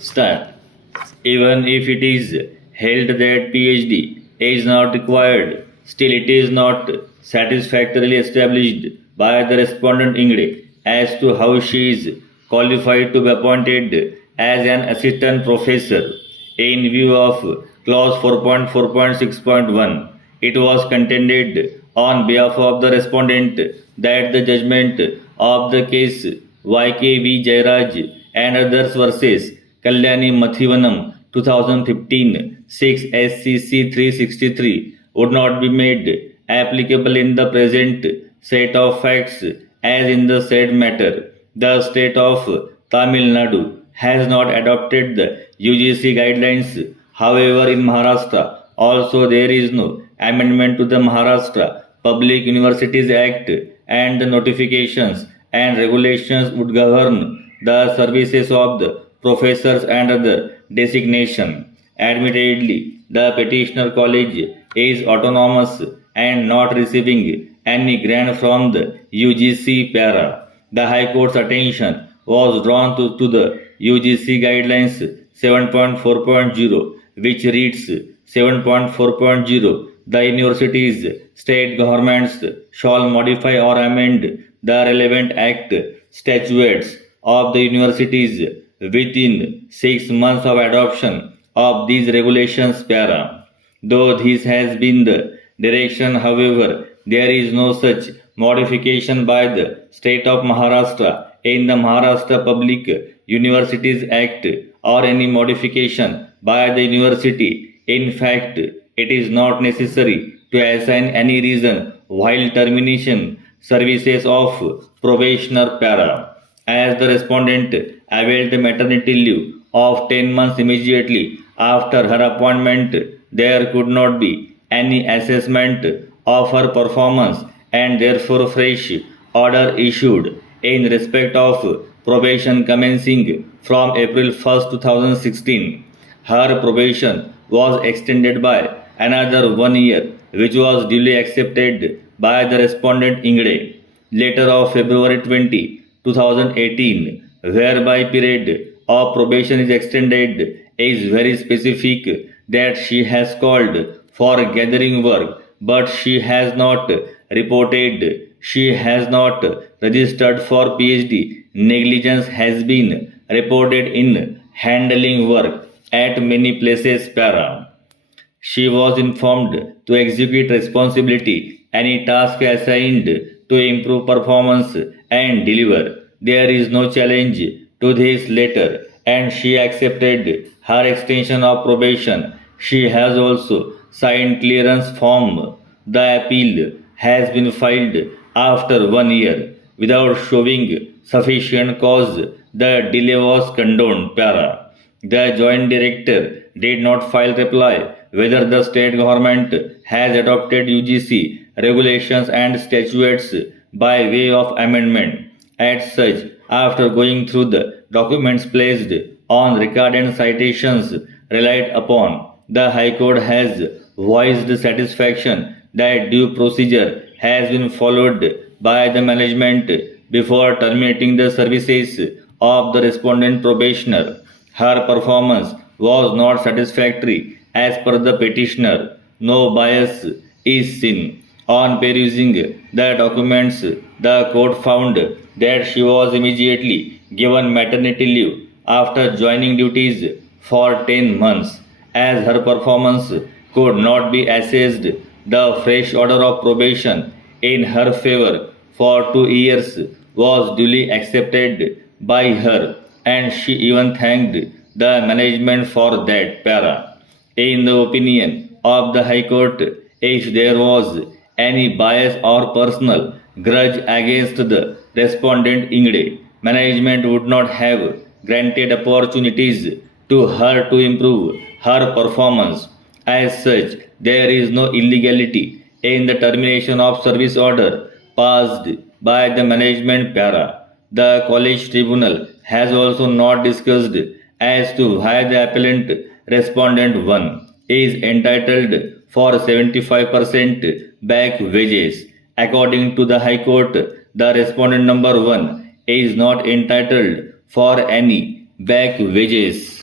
Start. Even if it is held that PhD is not required, still it is not satisfactorily established by the respondent Ingrid as to how she is qualified to be appointed as an assistant professor. In view of clause 4.4.6.1, it was contended on behalf of the respondent that the judgment of the case YKV Jairaj and others versus Kalyani Mathivanam 2015 6 SCC 363 would not be made applicable in the present set of facts as in the said matter. The state of Tamil Nadu has not adopted the UGC guidelines. However, in Maharashtra also there is no amendment to the Maharashtra Public Universities Act, and the notifications and regulations would govern the services of the professors and other designation. Admittedly, the petitioner college is autonomous and not receiving any grant from the UGC para. The High Court's attention was drawn to the UGC guidelines 7.4.0, which reads 7.4.0. The universities, state governments shall modify or amend the relevant act, statutes of the universities within 6 months of adoption of these regulations para. Though this has been the direction, however, there is no such modification by the state of Maharashtra in the Maharashtra Public Universities Act or any modification by the university. In fact, it is not necessary to assign any reason while termination services of probationer para. As the respondent availed the maternity leave of 10 months immediately after her appointment, there could not be any assessment of her performance and therefore fresh order issued in respect of probation commencing from April 1st, 2016. Her probation was extended by another 1 year, which was duly accepted by the respondent Ingde. Later of February 20, 2018, whereby period of probation is extended, is very specific that she has called for gathering work, but she has not reported, she has not registered for PhD. Negligence has been reported in handling work at many places para. She was informed to execute responsibility any task assigned to improve performance and deliver. There is no challenge to this letter and she accepted her extension of probation. She has also signed clearance form. The appeal has been filed after 1 year without showing sufficient cause. The delay was condoned para. The joint director did not file reply whether the state government has adopted UGC regulations and statutes by way of amendment. As such, after going through the documents placed on record and citations relied upon, the High Court has voiced satisfaction that due procedure has been followed by the management before terminating the services of the respondent probationer. Her performance was not satisfactory as per the petitioner. No bias is seen. On perusing the documents, the court found that she was immediately given maternity leave after joining duties for 10 months. As her performance could not be assessed, the fresh order of probation in her favor for 2 years was duly accepted by her, and she even thanked the management for that para. In the opinion of the High Court, if there was any bias or personal grudge against the respondent Ingde, management would not have granted opportunities to her to improve her performance. As such, there is no illegality in the termination of service order passed by the management para. The college tribunal has also not discussed as to why the appellant respondent 1 is entitled for 75% back wages. According to the High Court, the respondent number 1 is not entitled for any back wages.